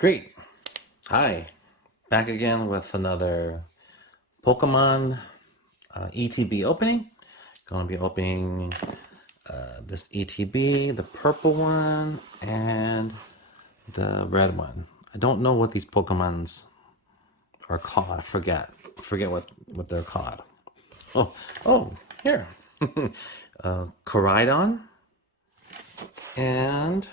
Great. Hi. Back again with another Pokemon ETB opening. Gonna be opening this ETB, the purple one, and the red one. I don't know what these Pokemons are called. I forget. Forget what they're called. Oh, here. Koraidon and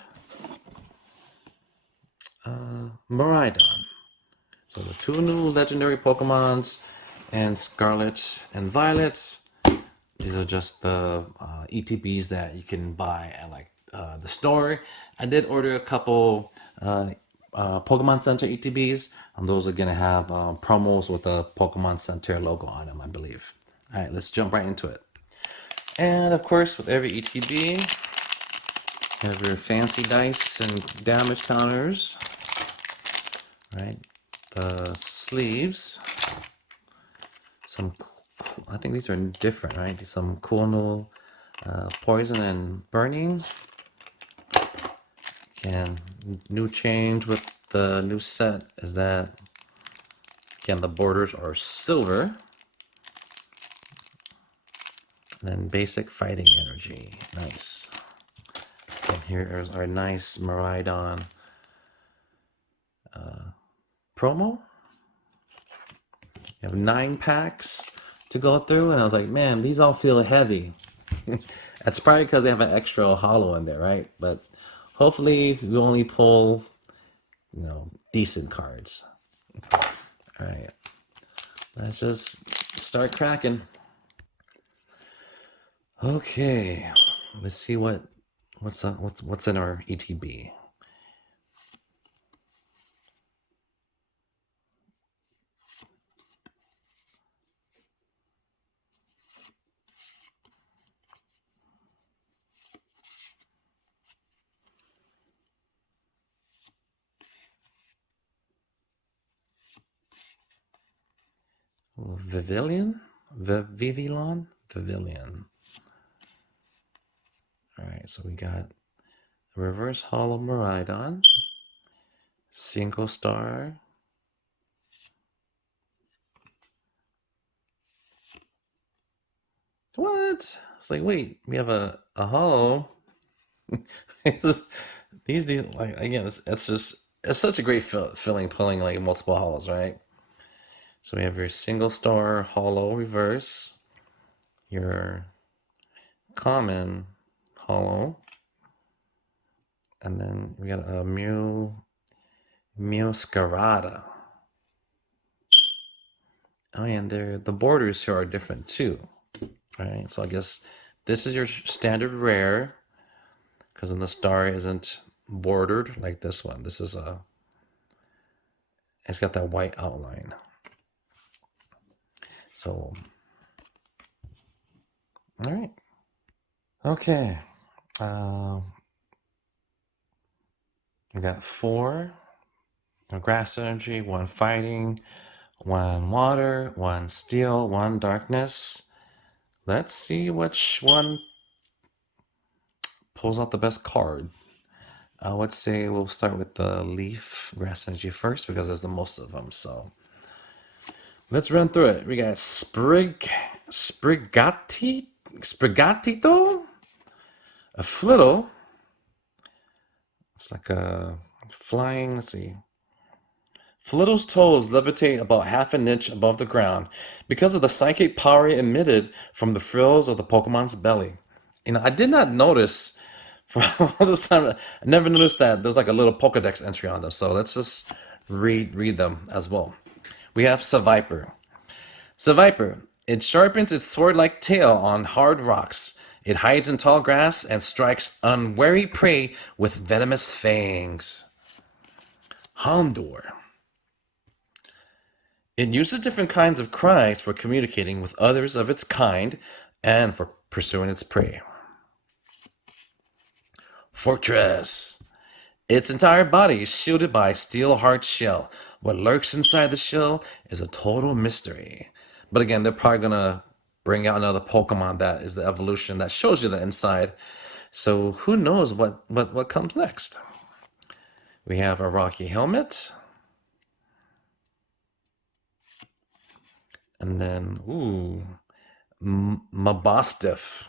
Miraidon. So the two new legendary Pokemons and Scarlet and Violet. These are just the ETBs that you can buy at the store. I did order a couple Pokemon Center ETBs, and those are gonna have promos with the Pokemon Center logo on them, I believe. All right, let's jump right into it. And of course, with every ETB, you have your fancy dice and damage counters. Right, the sleeves. I think these are different, right? Some cool new poison and burning. And new change with the new set is that, again, the borders are silver. And then basic fighting energy. Nice. And here is our nice Miraidon promo. You have 9 packs to go through, and I was like, man, these all feel heavy. That's probably because they have an extra hollow in there, right? But hopefully we only pull, decent cards. All right, let's just start cracking. Okay, let's see what's in our ETB. Vivillon? Vivillon. Alright, so we got Reverse Hollow Miraidon, Single Star, what? It's like, wait, we have a hollow. these like, again, it's such a great feeling pulling like multiple hollows, right? So we have your Single Star Hollow Reverse, your common hollow, and then we got a Meowscarada. Oh, and the borders here are different too, right? So I guess this is your standard rare, because then the star isn't bordered like this one. This is it's got that white outline. So, all right. Okay. We got 4 grass energy, 1 fighting, 1 water, 1 steel, 1 darkness. Let's see which one pulls out the best card. I would say we'll start with the leaf grass energy first because there's the most of them. So let's run through it. We got Sprigatito, a Flittle. It's like a flying, let's see. Flittle's toes levitate about half an inch above the ground because of the psychic power emitted from the frills of the Pokemon's belly. I did not notice for all this time. I never noticed that there's like a little Pokedex entry on them. So let's just read them as well. We have Seviper. Seviper. It sharpens its sword-like tail on hard rocks. It hides in tall grass and strikes unwary prey with venomous fangs. Houndour. It uses different kinds of cries for communicating with others of its kind and for pursuing its prey. Fortress. Its entire body is shielded by a steel hard shell. What lurks inside the shell is a total mystery. But again, they're probably going to bring out another Pokemon that is the evolution that shows you the inside. So who knows what comes next. We have a rocky helmet. And then, ooh, Mabostiff.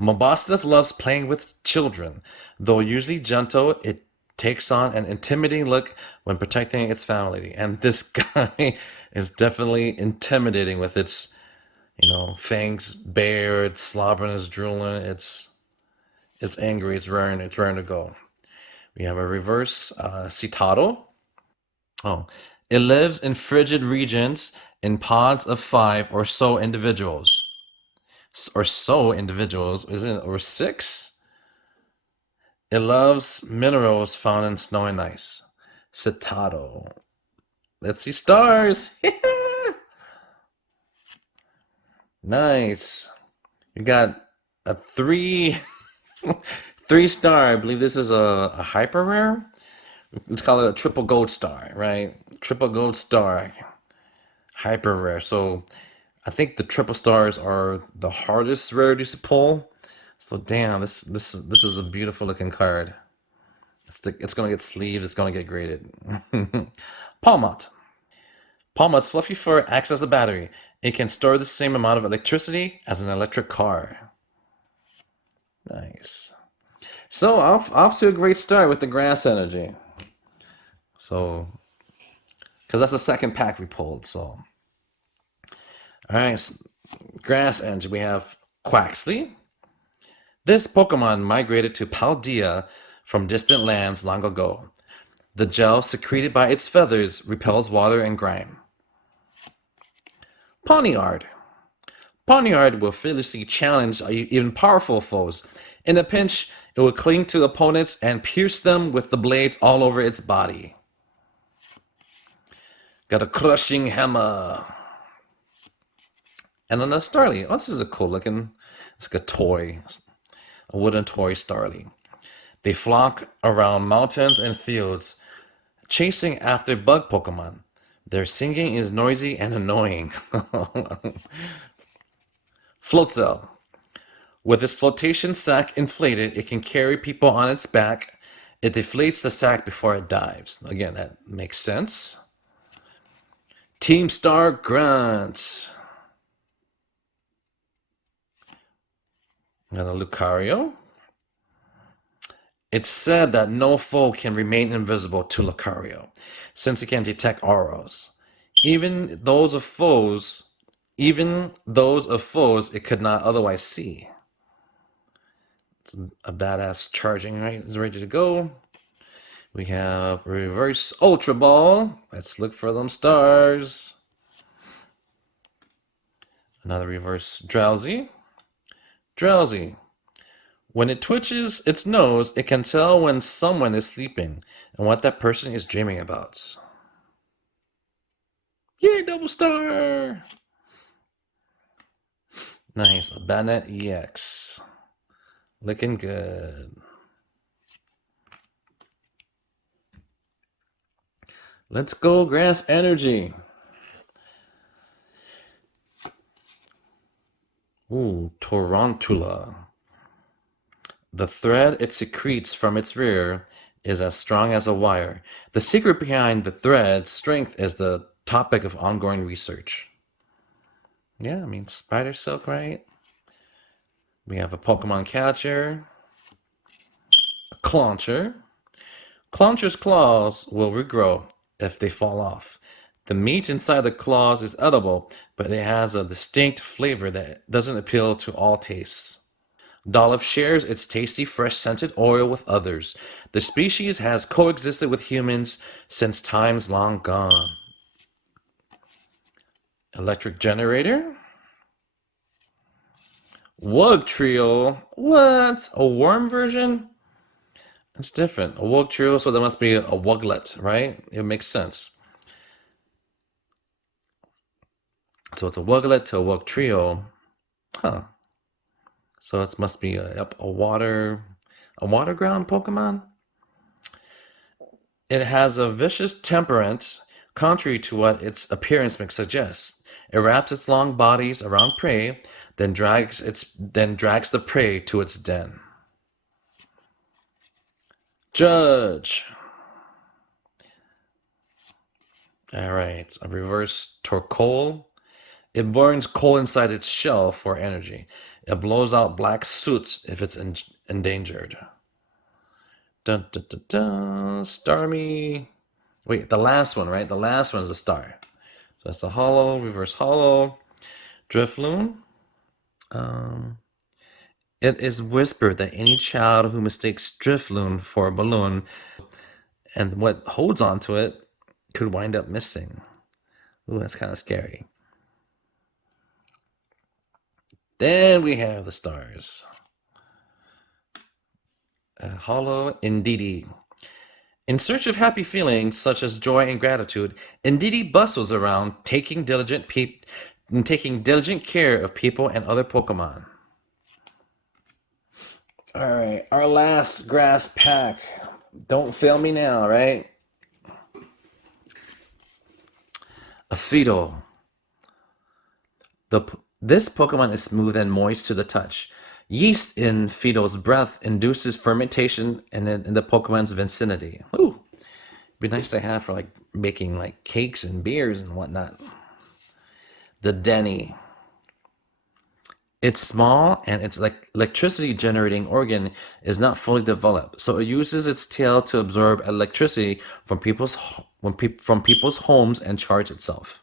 Mabostiff loves playing with children. Though usually gentle, it takes on an intimidating look when protecting its family. And this guy is definitely intimidating with its, fangs bare, it's slobbering, it's drooling, it's angry, it's raring to go. We have a reverse Citado. Oh, it lives in frigid regions in pods of 5 or so individuals. Isn't it? Or 6? It loves minerals found in snow and ice. Citado. Let's see stars. Nice. We got a 3 star. I believe this is a hyper rare. Let's call it a triple gold star, right? Triple gold star, hyper rare. So I think the triple stars are the hardest rarities to pull. So damn, this is a beautiful looking card. It's gonna get sleeved. It's gonna get graded. Palmot. Palmot's fluffy fur acts as a battery. It can store the same amount of electricity as an electric car. Nice. So off to a great start with the grass energy. So, because that's the second pack we pulled. So, all right, grass energy. We have Quaxley. This Pokemon migrated to Paldea from distant lands long ago. The gel secreted by its feathers repels water and grime. Pawniard. Pawniard will fearlessly challenge even powerful foes. In a pinch, it will cling to opponents and pierce them with the blades all over its body. Got a crushing hammer. And then a Starly. Oh, this is a cool looking, it's like a toy, a wooden toy Starly. They flock around mountains and fields, chasing after bug Pokemon. Their singing is noisy and annoying. Floatzel. With its flotation sac inflated, it can carry people on its back. It deflates the sac before it dives. Again, that makes sense. Team Star Grunt. Got a Lucario. It's said that no foe can remain invisible to Lucario, since it can detect auras. Even those of foes it could not otherwise see. It's a badass charging, right? It's ready to go. We have reverse Ultra Ball. Let's look for them stars. Another reverse Drowsy. Drowsy. When it twitches its nose, it can tell when someone is sleeping and what that person is dreaming about. Yay, double star! Nice, a Bannet EX. Looking good. Let's go, Grass Energy. Ooh, Tarantula. The thread it secretes from its rear is as strong as a wire. The secret behind the thread's strength is the topic of ongoing research. Yeah, I mean, spider silk, right? We have a Pokemon catcher, a Clauncher. Clauncher's claws will regrow if they fall off. The meat inside the claws is edible, but it has a distinct flavor that doesn't appeal to all tastes. Dolph shares its tasty, fresh-scented oil with others. The species has coexisted with humans since times long gone. Electric Generator. Wugtrio. What? A worm version? It's different. A Wugtrio, so there must be a Wuglet, right? It makes sense. So it's a Wuglet to a Wugtrio. Huh. So it must be a water ground Pokemon. It has a vicious temperament, contrary to what its appearance may suggest. It wraps its long bodies around prey, then drags the prey to its den. Judge. All right, a reverse Torkoal. It burns coal inside its shell for energy. It blows out black soot if it's endangered. Dun, dun, dun, dun. Starmie. Wait, the last one, right? The last one is a star. So that's the hollow, reverse hollow. Drifloon. Um, it is whispered that any child who mistakes Drifloon for a balloon and what holds onto it could wind up missing. Ooh, that's kind of scary. Then we have the stars. Hollow Ndidi. In search of happy feelings such as joy and gratitude, Ndidi bustles around taking diligent care of people and other Pokemon. All right, our last grass pack. Don't fail me now, right? A Fiddle. This Pokemon is smooth and moist to the touch. Yeast in Fiddle's breath induces fermentation in the Pokemon's vicinity. Ooh, be nice to have for like making like cakes and beers and whatnot. The Denny. It's small and its like electricity generating organ is not fully developed, so it uses its tail to absorb electricity from people's homes and charge itself.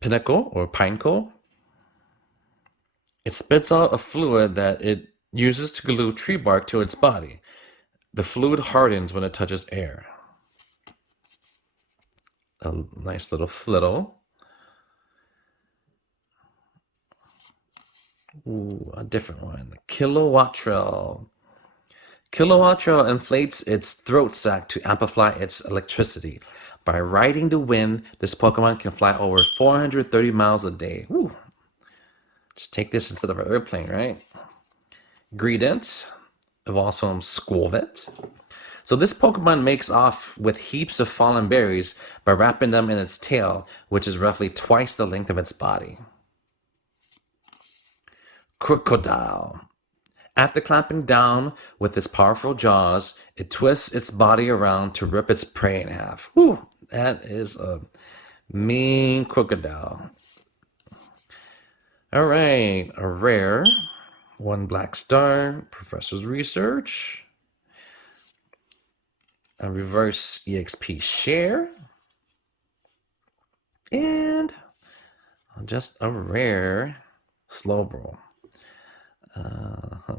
Pinnacle or Pineco. It spits out a fluid that it uses to glue tree bark to its body. The fluid hardens when it touches air. A nice little flittle. Ooh, a different one. Kilowattrel. Kilowattrel inflates its throat sac to amplify its electricity. By riding the wind, this Pokemon can fly over 430 miles a day. Ooh. Just take this instead of an airplane, right? Greedent evolves from Squirvet. So this Pokemon makes off with heaps of fallen berries by wrapping them in its tail, which is roughly twice the length of its body. Crocodile. After clamping down with its powerful jaws, it twists its body around to rip its prey in half. Whew, that is a mean crocodile. All right, a rare, one black star, Professor's Research, a reverse EXP share, and just a rare Slowbro.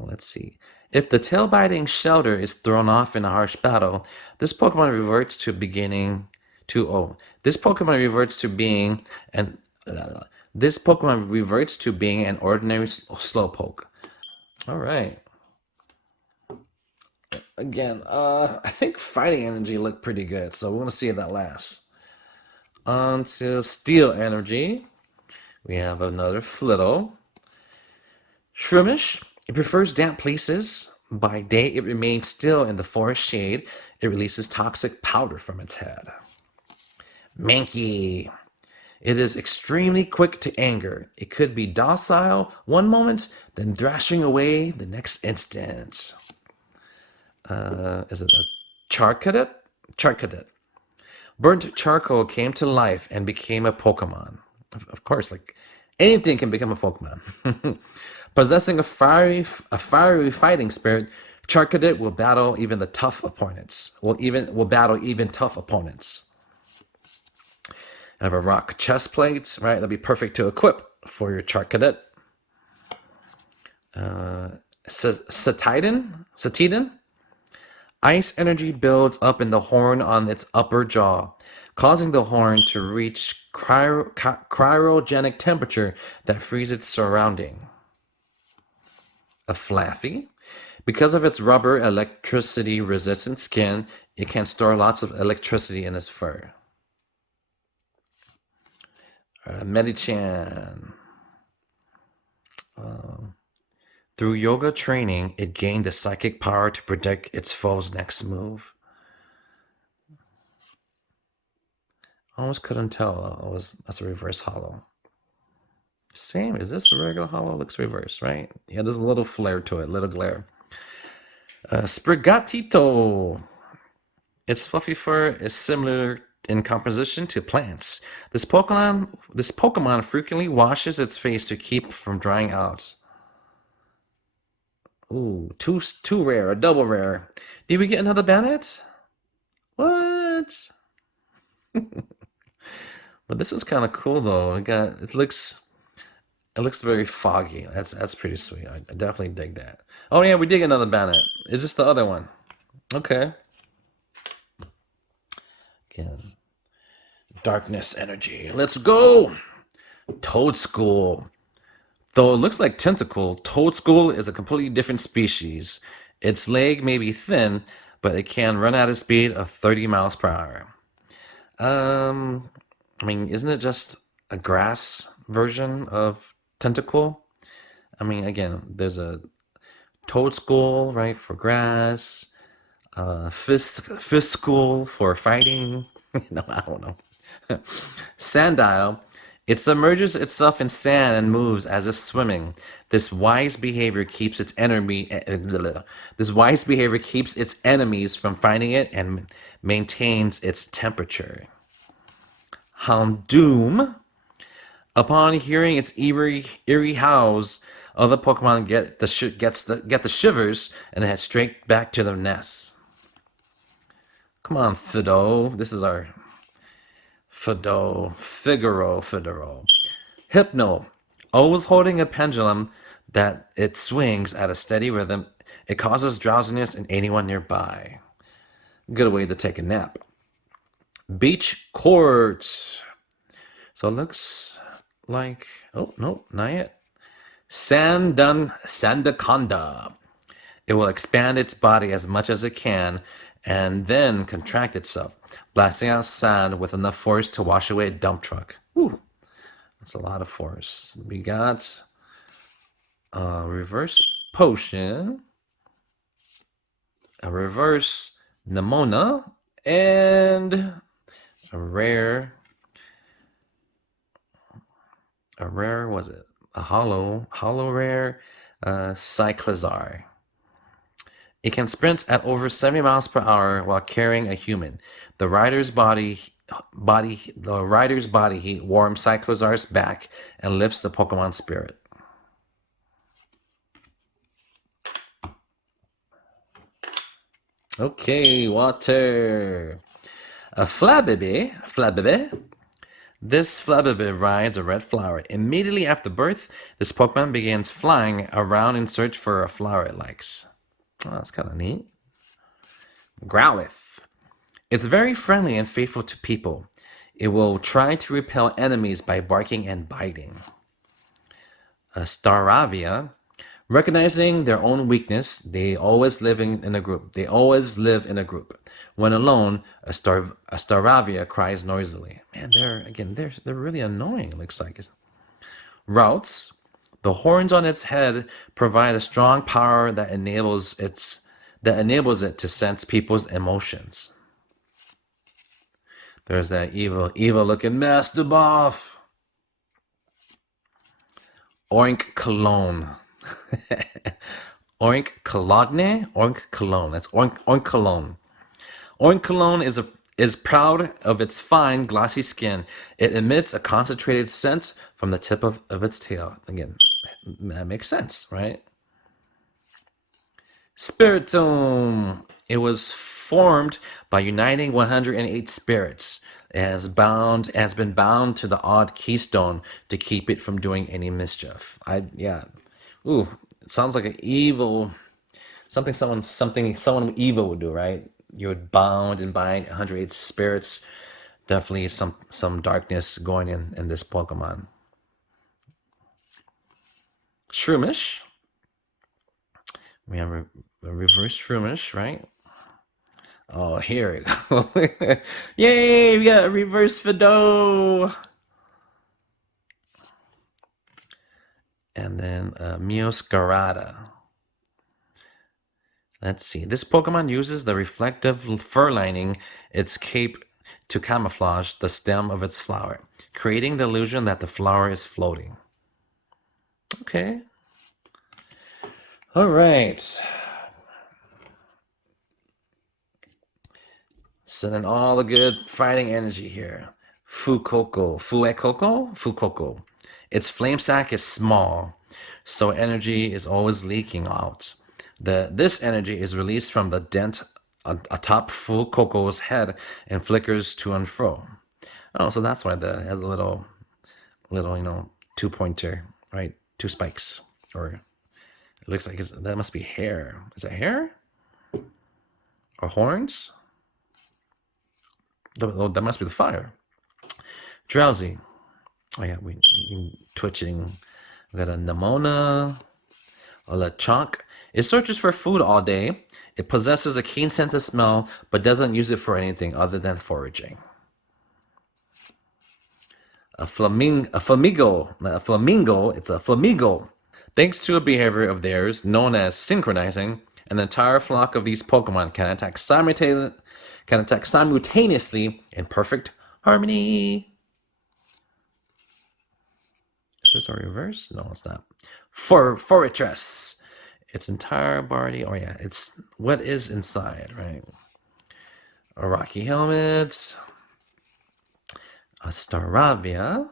Let's see. If the tail-biting Shelter is thrown off in a harsh battle, this Pokemon reverts to being an ordinary Slowpoke. All right. Again, I think Fighting Energy looked pretty good, so we want to see if that lasts. On to Steel Energy. We have another Flittle. Shroomish. It prefers damp places. By day, it remains still in the forest shade. It releases toxic powder from its head. Mankey. It is extremely quick to anger. It could be docile one moment, then thrashing away the next instant. Is it a Charcadet? Charcadet. Burnt charcoal came to life and became a Pokemon. Of course, like anything can become a Pokemon. Possessing a fiery fighting spirit, Charcadet will battle even tough opponents. Will battle even tough opponents. I have a rock chest plate, right? That'd be perfect to equip for your Charcadet. Satidin. Ice energy builds up in the horn on its upper jaw, causing the horn to reach cryogenic temperature that freezes its surrounding. A Flaffy. Because of its rubber electricity-resistant skin, it can store lots of electricity in its fur. Medichan. Through yoga training, it gained the psychic power to predict its foe's next move. Almost couldn't tell. That's a reverse hollow. Same. Is this a regular hollow? Looks reverse, right? Yeah, there's a little flare to it, little glare. Sprigatito. Its fluffy fur is similar in composition to plants. This Pokemon frequently washes its face to keep from drying out. Ooh, two rare, a double rare. Did we get another Bennett? What? But this is kind of cool though. It looks very foggy. That's pretty sweet. I definitely dig that. Oh yeah, we did get another Bennett. Is this the other one? Okay. Again, darkness energy. Let's go. Toad School. Though it looks like Tentacle, Toad School is a completely different species. Its leg may be thin, but it can run at a speed of 30 miles per hour. Um, I mean, isn't it just a grass version of Tentacle? I mean, again, there's a Toad School, right, for grass. Fist School for fighting. No, I don't know. Sandile. It submerges itself in sand and moves as if swimming. This wise behavior keeps its enemy. This wise behavior keeps its enemies from finding it and maintains its temperature. Houndoom. Upon hearing its eerie howls, other Pokemon get the shivers and head straight back to their nests. Come on, Fido. This is our Figaro. Hypno. Always holding a pendulum that it swings at a steady rhythm, it causes drowsiness in anyone nearby. Good way to take a nap. Beach Court. So it looks like... Oh, no, not yet. Sandaconda. It will expand its body as much as it can and then contract itself, blasting out sand with enough force to wash away a dump truck. Whew, that's a lot of force. We got a reverse potion, a reverse Nemona, and a rare, was it? A hollow rare, Cyclizar. It can sprint at over 70 miles per hour while carrying a human. The rider's body heat warms Cyclizar's back and lifts the Pokemon spirit. Okay, water. A Flabébé. This Flabébé rides a red flower. Immediately after birth, this Pokemon begins flying around in search for a flower it likes. Oh, that's kind of neat. Growlithe. It's very friendly and faithful to people. It will try to repel enemies by barking and biting. Staravia. Recognizing their own weakness, they always live in a group. When alone, a Staravia cries noisily. Man, they're really annoying, looks like. Routes. The horns on its head provide a strong power that enables it to sense people's emotions. There's that evil looking Master Buff. Oink Cologne. Oink Cologne. That's Oink Cologne. Oink Cologne is proud of its fine, glossy skin. It emits a concentrated scent from the tip of its tail. Again, that makes sense, right? Spiritomb. It was formed by uniting 108 spirits. It has been bound to the odd keystone to keep it from doing any mischief. Ooh, it sounds like an evil, something someone evil would do, right? You're bound and bind 108 spirits. Definitely some darkness going in this Pokemon. Shroomish. We have a reverse Shroomish, right? Oh, here we go. Yay, we got a reverse Fido. And then Meowscarada. Let's see. This Pokemon uses the reflective fur lining, its cape, to camouflage the stem of its flower, creating the illusion that the flower is floating. Okay. All right. Sending all the good fighting energy here. Fukoko. Its flame sac is small, so energy is always leaking out. This energy is released from the dent atop Fukoko's head and flickers to and fro. Oh, so that's why it has a little, two-pointer, right? Two spikes, or it looks like that must be hair. Is it hair or horns? That must be the fire. Drowsy. Oh yeah, we twitching. We got a Nimona, a Lechonk. It searches for food all day. It possesses a keen sense of smell, but doesn't use it for anything other than foraging. A flamingo. Not a flamingo. It's a flamigo. Thanks to a behavior of theirs known as synchronizing, an entire flock of these Pokemon can attack simultaneously in perfect harmony. Is this a reverse? No, it's not. Fortress. Its entire body. Oh yeah, it's what is inside, right? A rocky helmet. A Staravia.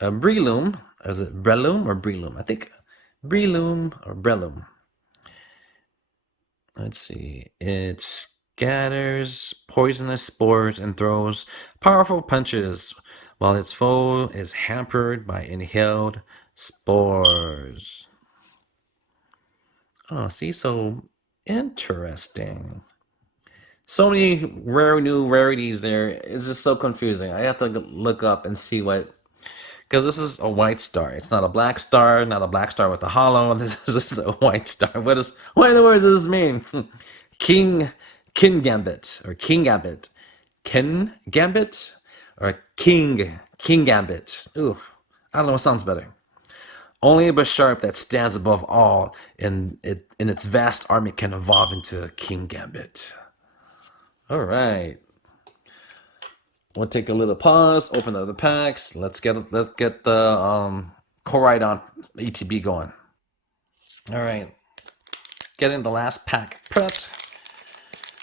A Breloom. Is it Breloom or Breloom? I think Breloom or Breloom. Let's see. It scatters poisonous spores and throws powerful punches, while its foe is hampered by inhaled spores. Oh, see, so interesting. So many new rarities there. It's just so confusing. I have to look up and see what, because this is a white star. It's not a black star, not a black star with a hollow. This is a white star. What in the world does this mean? King Gambit or King Gambit, King Gambit or King Gambit. Ooh, I don't know what sounds better. Only a Bisharp that stands above all in its vast army can evolve into King Gambit. All right. We'll take a little pause, open the other packs. Let's get the Koraidon ETB going. All right. Getting the last pack prepped.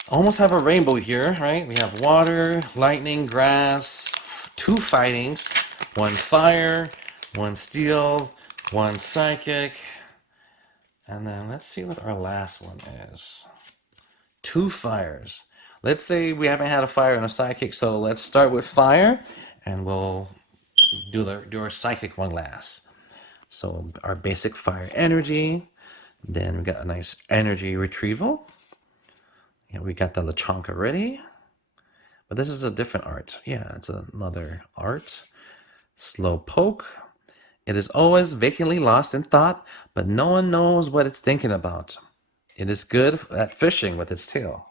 Almost have a rainbow here, right? We have water, lightning, grass, 2 fightings, 1 fire, 1 steel, 1 psychic. And then let's see what our last one is. 2 fires. Let's say we haven't had a fire and a psychic, so let's start with fire, and we'll do our psychic one last. So our basic fire energy, then we got a nice energy retrieval. Yeah, we got the Lechonk already, but this is a different art. Yeah, it's another art. Slow poke. It is always vacantly lost in thought, but no one knows what it's thinking about. It is good at fishing with its tail.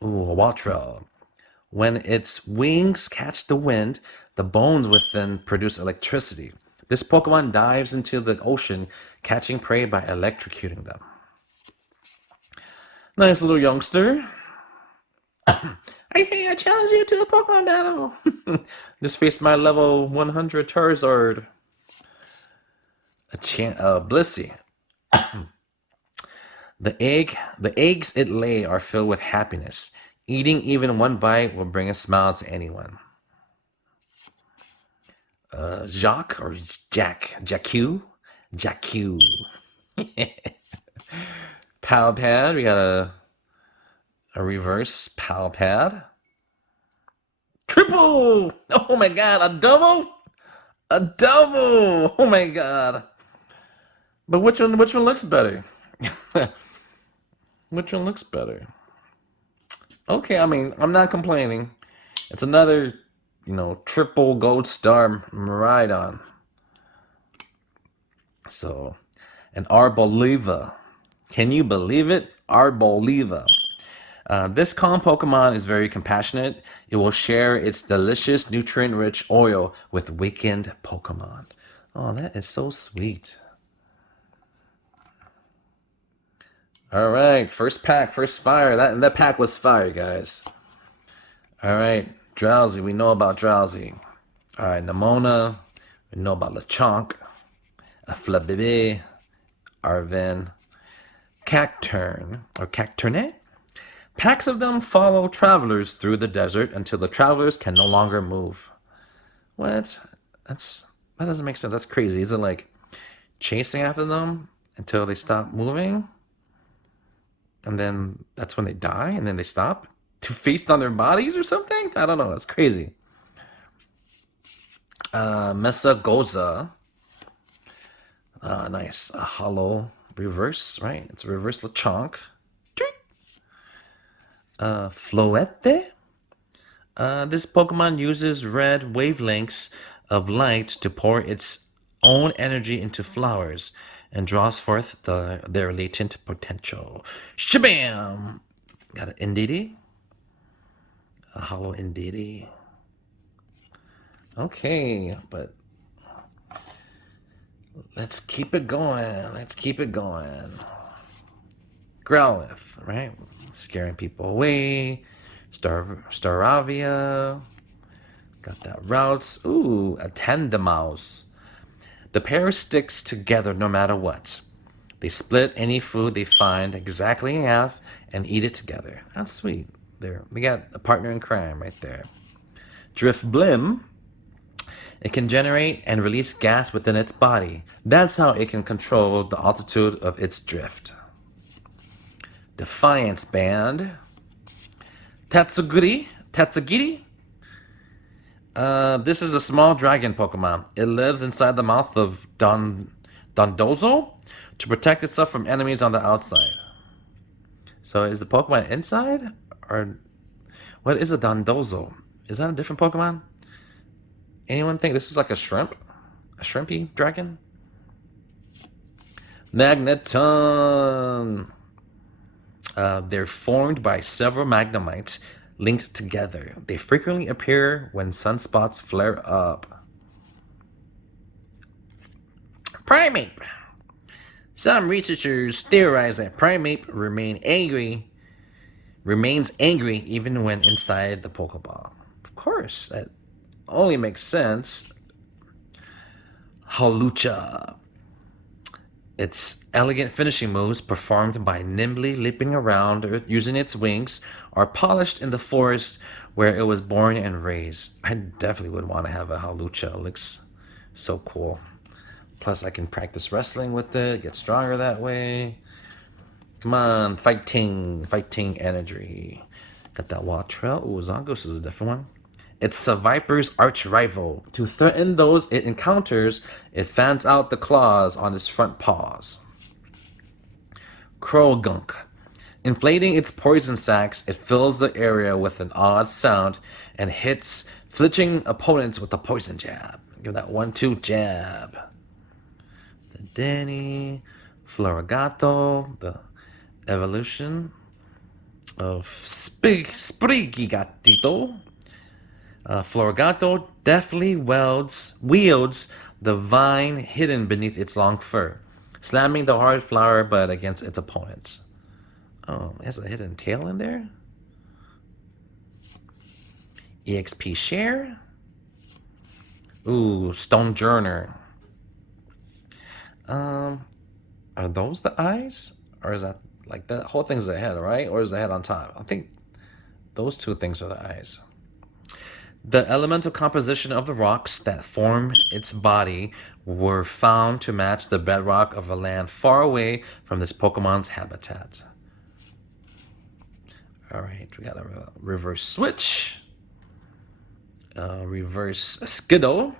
Ooh, a Waltrell. When its wings catch the wind, the bones within produce electricity. This Pokemon dives into the ocean, catching prey by electrocuting them. Nice little youngster. I challenge you to a Pokemon battle. Just face my level 100 Charizard. A Blissey. The eggs it lay are filled with happiness. Eating even 1 bite will bring a smile to anyone. Jacques or Jacques. Palpad. We got a reverse Palpad. Triple! Oh my god, a double? A double! Oh my god. But which one looks better? Which one looks better? Okay, I mean, I'm not complaining. It's another, triple gold star Miraidon. So, an Arboliva. Can you believe it? Arboliva. This calm Pokemon is very compassionate. It will share its delicious, nutrient-rich oil with weakened Pokemon. Oh, that is so sweet. All right, first pack, first fire. That pack was fire, guys. All right, Drowsy. We know about Drowsy. All right, Nimona. We know about Lechonk. Flabébé, Arven, Cacturne, or Cacturne. Packs of them follow travelers through the desert until the travelers can no longer move. What? That doesn't make sense. That's crazy. Is it like chasing after them until they stop moving? And then that's when they die and then they stop to feast on their bodies or something? I don't know. That's crazy. Mesagoza. Nice. A hollow reverse, right? It's a reverse Lechonk. Floette. This Pokemon uses red wavelengths of light to pour its own energy into flowers and draws forth their latent potential. Shabam! Got an Indeedee. A hollow Indeedee. Okay, but let's keep it going. Let's keep it going. Growlithe, right? Scaring people away. Staravia. Got that Routes. Ooh, a Tandemaus. The pair sticks together no matter what. They split any food they find exactly in half and eat it together. How sweet. We got a partner in crime right there. Drifblim. It can generate and release gas within its body. That's how it can control the altitude of its drift. Defiance Band. Tatsugiri. This is a small dragon Pokemon. It lives inside the mouth of Dondozo to protect itself from enemies on the outside. So is the Pokemon inside? Or what is a Dondozo? Is that a different Pokemon? Anyone think this is like a shrimp? A shrimpy dragon? Magneton! They're formed by several magnemites linked together. They frequently appear when sunspots flare up. Primeape! Some researchers theorize that Primeape remains angry even when inside the Pokeball. Of course, that only makes sense. Hawlucha. Its elegant finishing moves, performed by nimbly leaping around or using its wings, are polished in the forest where it was born and raised. I definitely would want to have a Hawlucha. It looks so cool. Plus, I can practice wrestling with it, get stronger that way. Come on, fighting energy. Got that Waltrell. Ooh, Zongos is a different one. It's a Viper's arch rival. To threaten those it encounters, it fans out the claws on its front paws. Croagunk. Inflating its poison sacs, it fills the area with an odd sound and hits flinching opponents with a poison jab. Give that 1-2 jab. The Denny, Florigato, the evolution of Sprigigatito. Florigato deftly wields the vine hidden beneath its long fur, slamming the hard flower bud against its opponents. Oh, it has a hidden tail in there? EXP share? Ooh, Stonejourner. Are those the eyes? Or is that, like, that whole thing's the head, right? Or is the head on top? I think those two things are the eyes. The elemental composition of the rocks that form its body were found to match the bedrock of a land far away from this Pokemon's habitat. Alright, we got a reverse switch. Reverse Skiddo.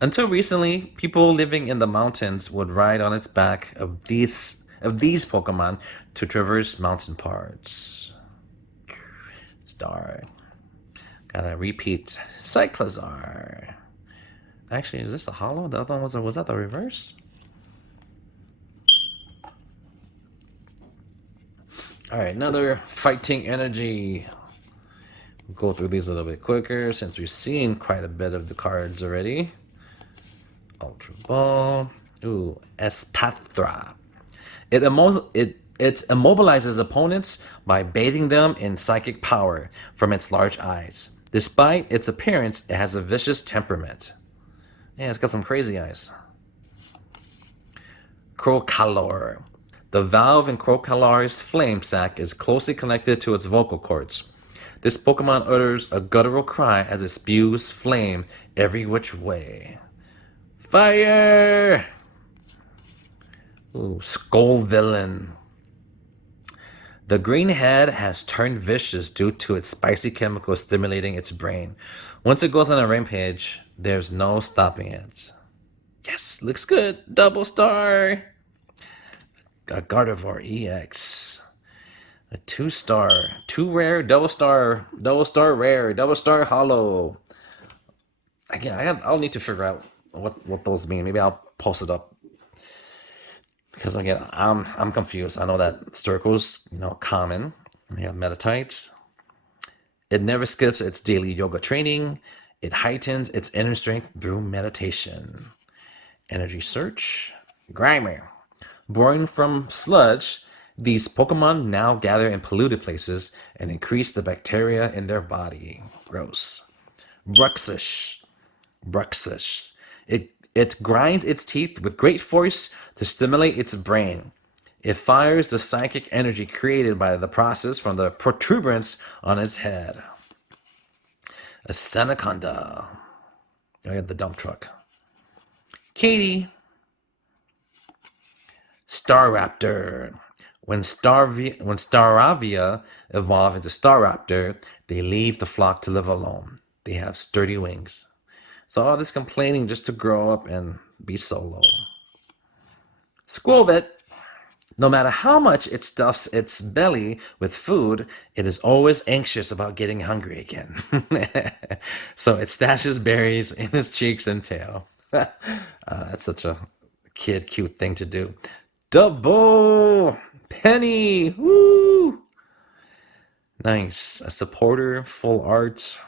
Until recently, people living in the mountains would ride on its back of these Pokemon to traverse mountain parts. Star. Gotta repeat. Cyclozar. Actually, is this a hollow? The other one was that the reverse? Alright, another fighting energy. We'll go through these a little bit quicker since we've seen quite a bit of the cards already. Ultra Ball. Ooh, Espathra. It immobilizes opponents by bathing them in psychic power from its large eyes. Despite its appearance, it has a vicious temperament. Yeah, it's got some crazy eyes. Crocalor. The valve in Crocalor's flame sac is closely connected to its vocal cords. This Pokemon utters a guttural cry as it spews flame every which way. Fire! Ooh, Skull Villain. The green head has turned vicious due to its spicy chemicals stimulating its brain. Once it goes on a rampage, there's no stopping it. Yes, looks good. Double star. A Gardevoir EX. A 2-star. 2 rare, double star rare, double star hollow. Again, I'll need to figure out what those mean. Maybe I'll post it up. Because again, I'm confused. I know that circles, common. You have Metatites. It never skips its daily yoga training. It heightens its inner strength through meditation. Energy Search. Grimer. Born from sludge, these Pokemon now gather in polluted places and increase the bacteria in their body. Gross. Bruxish. It grinds its teeth with great force to stimulate its brain. It fires the psychic energy created by the process from the protuberance on its head. A Seneconda. I had the dump truck. Katie. Staraptor. When Staravia evolve into Staraptor, they leave the flock to live alone. They have sturdy wings. So all this complaining just to grow up and be solo. Squirvet. No matter how much it stuffs its belly with food, it is always anxious about getting hungry again. So it stashes berries in its cheeks and tail. That's such a cute thing to do. Double Penny. Woo! Nice. A supporter, full art.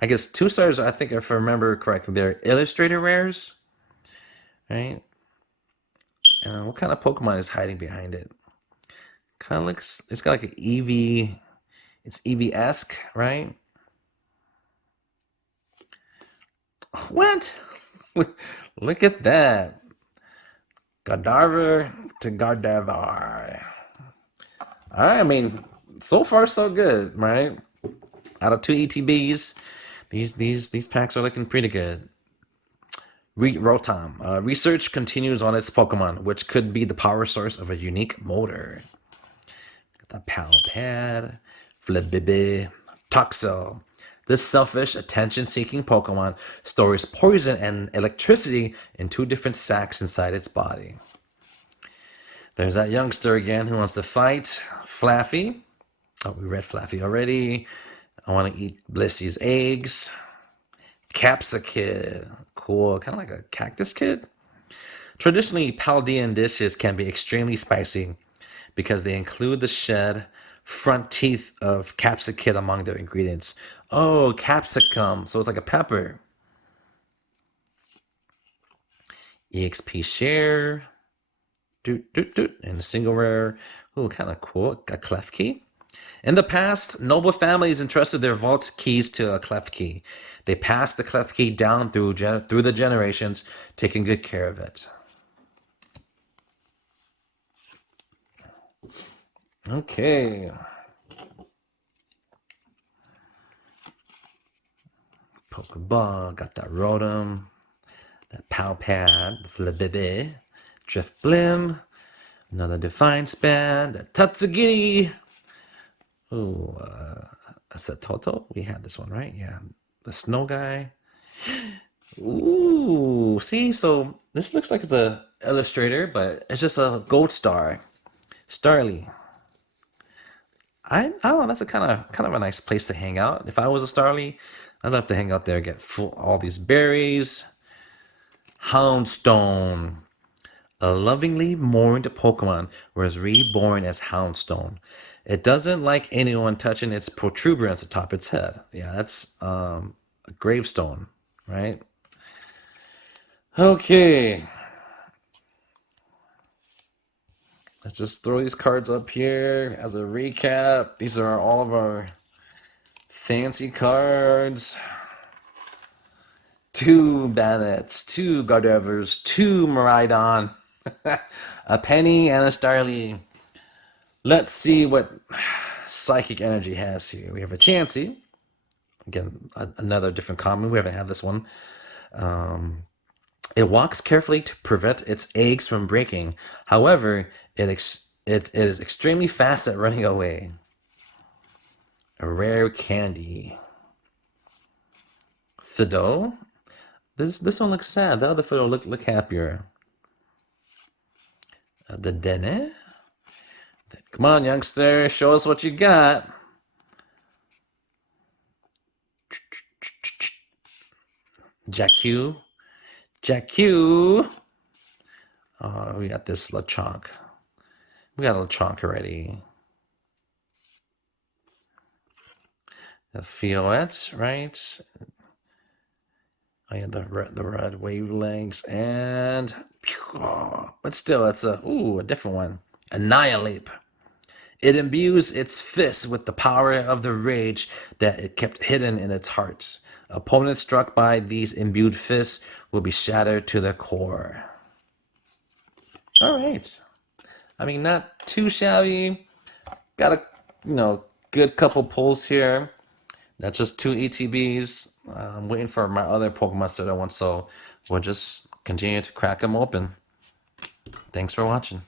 I guess 2 stars, I think if I remember correctly, they're illustrator rares. Right? What kind of Pokemon is hiding behind it? Kind of looks, it's got like an Eevee. It's Eevee-esque, right? What? Look at that. Gardevoir to Gardevoir. I mean, so far so good, right? Out of 2 ETBs, these packs are looking pretty good. Rotom. Research continues on its Pokemon, which could be the power source of a unique motor. Got the Palpad, Flabébé, Toxel. This selfish, attention-seeking Pokemon stores poison and electricity in 2 different sacs inside its body. There's that youngster again who wants to fight. Flaffy. Oh, we read Flaffy already. I want to eat Blissy's eggs. Capsakid. Cool. Kind of like a cactus kid. Traditionally, Paldean dishes can be extremely spicy because they include the shed front teeth of capsicum among their ingredients. Oh, capsicum. So it's like a pepper. EXP share. And a single rare. Ooh, kind of cool. A Klefki. In the past, noble families entrusted their vault keys to a Klefki. They passed the Klefki down through the generations, taking good care of it. Okay. Pokeball, got that Rotom, that Palpad, the Flabébé, Drifblim, another Defiant Span, that Tatsugiri. Ooh, a Satoto. We had this one, right? Yeah. The Snow Guy. Ooh, see, so this looks like it's a illustrator, but it's just a gold star. Starly. I don't know, that's a kind of a nice place to hang out. If I was a Starly, I'd love to hang out there, get all these berries. Houndstone. A lovingly mourned Pokemon was reborn as Houndstone. It doesn't like anyone touching its protuberance atop its head. Yeah, that's a gravestone, right? Okay. Let's just throw these cards up here as a recap. These are all of our fancy cards. 2 Bannett's, 2 Gardevoirs, 2 Miraidon. A penny and a Starly. Let's see what psychic energy has here. We have a Chansey. Again, another different common. We haven't had this one. It walks carefully to prevent its eggs from breaking. However, it is extremely fast at running away. A rare candy. Fiddle. This one looks sad. The other Fiddle look happier. The Dene. Come on, youngster. Show us what you got. Jack Q. Jack Q. Oh, we got this Lechonk. We got a Lechonk already. The Fiolette, right? Oh yeah, the red wavelengths and but still it's a different one. Annihilate. It imbues its fist with the power of the rage that it kept hidden in its heart. Opponents struck by these imbued fists will be shattered to their core. All right. I mean, not too shabby. Got a good couple pulls here. That's just 2 ETBs. I'm waiting for my other Pokemon Center one, so we'll just continue to crack them open. Thanks for watching.